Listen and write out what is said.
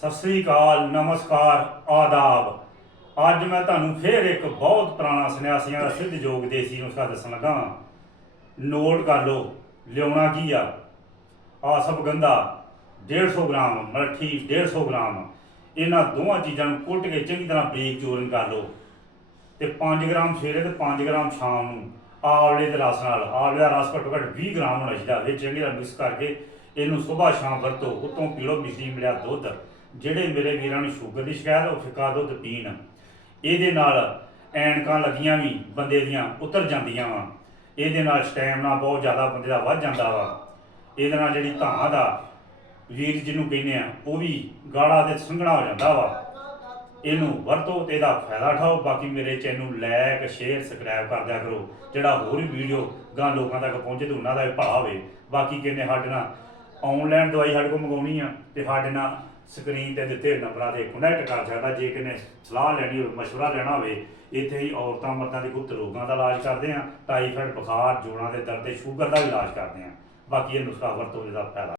ਸਤਿ ਸ੍ਰੀ ਅਕਾਲ, ਨਮਸਕਾਰ, ਆਦਾਬ। ਅੱਜ ਮੈਂ ਤੁਹਾਨੂੰ ਫੇਰ ਇੱਕ ਬਹੁਤ ਪੁਰਾਣਾ ਸੰਨਿਆਸੀਆਂ ਦਾ ਸਿੱਧ ਯੋਗ ਦੇਸੀ ਨੁਸਖਾ ਦੱਸਣ ਲੱਗਾ ਹਾਂ ਨੋਟ ਕਰ ਲਓ, ਲਿਆਉਣਾ ਕੀ ਆ? ਆ ਸਬਗੰਧਾ 150 ਗ੍ਰਾਮ, ਮਲਠੀ 150 ਗ੍ਰਾਮ। ਇਹਨਾਂ ਦੋਵਾਂ ਚੀਜ਼ਾਂ ਨੂੰ ਕੁੱਟ ਕੇ ਚੰਗੀ ਤਰ੍ਹਾਂ ਬਰੀਕ ਚੂਰਨ ਕਰ ਲਓ। ਤੇ 5 ਗ੍ਰਾਮ ਸਵੇਰੇ ਤੇ 5 ਗ੍ਰਾਮ ਸ਼ਾਮ ਨੂੰ ਆਵਲੇ ਦੇ ਰਸ ਨਾਲ, ਆਵਲੇ ਦਾ ਰਸ ਘੱਟੋ ਘੱਟ 20 ਗ੍ਰਾਮ ਹੋਣਾ ਚਾਹੀਦਾ। ਇਹ ਚੰਗੀ ਤਰ੍ਹਾਂ ਮਿਕਸ ਕਰਕੇ ਇਹਨੂੰ ਸਵੇਰ ਸ਼ਾਮ ਵਰਤੋ, ਉਤੋਂ ਪੀ ਲਓ ਮਿਸ਼ਰੀ ਮਿਲਿਆ ਦੁੱਧ। ਜਿਹੜੇ ਮੇਰੇ ਵੀਰਾਂ ਨੂੰ ਸ਼ੂਗਰ ਦੀ ਸ਼ਿਕਾਇਤ, ਉਹ ਫਿੱਕਾ ਦੁੱਧ ਪੀਣ। ਇਹਦੇ ਨਾਲ ਐਨਕਾਂ ਲੱਗੀਆਂ ਵੀ ਬੰਦੇ ਦੀਆਂ ਉਤਰ ਜਾਂਦੀਆਂ ਵਾ। ਇਹਦੇ ਨਾਲ ਸਟੈਮਨਾ ਬਹੁਤ ਜ਼ਿਆਦਾ ਬੰਦੇ ਦਾ ਵੱਧ ਜਾਂਦਾ ਵਾ। ਇਹਦੇ ਨਾਲ ਜਿਹੜੀ ਧਾਂ ਦਾ ਵੀਰ ਜਿਹਨੂੰ ਕਹਿੰਦੇ ਆ, ਉਹ ਵੀ ਗਾੜਾ ਤੇ ਸੰਘਣਾ ਹੋ ਜਾਂਦਾ ਵਾ। ਇਹਨੂੰ ਵਰਤੋ ਤੇ ਇਹਦਾ ਫਾਇਦਾ ਉਠਾਓ। ਬਾਕੀ ਮੇਰੇ ਚੈਨਲ ਨੂੰ ਲਾਇਕ ਸ਼ੇਅਰ ਸਬਸਕ੍ਰਾਈਬ ਕਰ ਦਿਆ ਕਰੋ। ਜਿਹੜਾ ਹੋਰ ਵੀ ਵੀਡੀਓ ਗਾਂ ਲੋਕਾਂ ਤੱਕ ਪਹੁੰਚੇ ਤੇ ਉਹਨਾਂ ਦਾ ਵੀ ਭਲਾ ਹੋਵੇ। ਬਾਕੀ ਕਹਿੰਦੇ ਸਾਡੇ ਨਾਲ ਆਨਲਾਈਨ ਦਵਾਈ ਸਾਡੇ ਕੋਲ ਮੰਗਾਉਣੀ ਆ ਤੇ ਸਾਡੇ ਨਾਲ ਸਕਰੀਨ ਤੇ ਦਿੱਤੇ ਹੋਏ ਨੰਬਰਾਂ ਤੇ ਕੰਟੈਕਟ ਕਰ ਸਕਦਾ ਜੇ ਕਿਨੇ ਸਲਾਹ ਲੈਣੀ ਹੋਵੇ مشورہ ਲੈਣਾ ਹੋਵੇ ਇੱਥੇ ਹੀ ਔਰਤਾਂ ਮਰਦਾਂ ਦੇ ਗੁਪਤ ਰੋਗਾਂ ਦਾ ਇਲਾਜ ਕਰਦੇ ਆ ਟਾਈਫਾਇਡ ਬੁਖਾਰ ਜੋੜਾਂ ਦੇ ਦਰਦ ਤੇ ਸ਼ੂਗਰ ਦਾ ਵੀ ਇਲਾਜ ਕਰਦੇ ਆ ਬਾਕੀ ਇਹ ਨੁਸਖਾ ਵਰਤੋ ਜਿਹਦਾ ਫਾਇਦਾ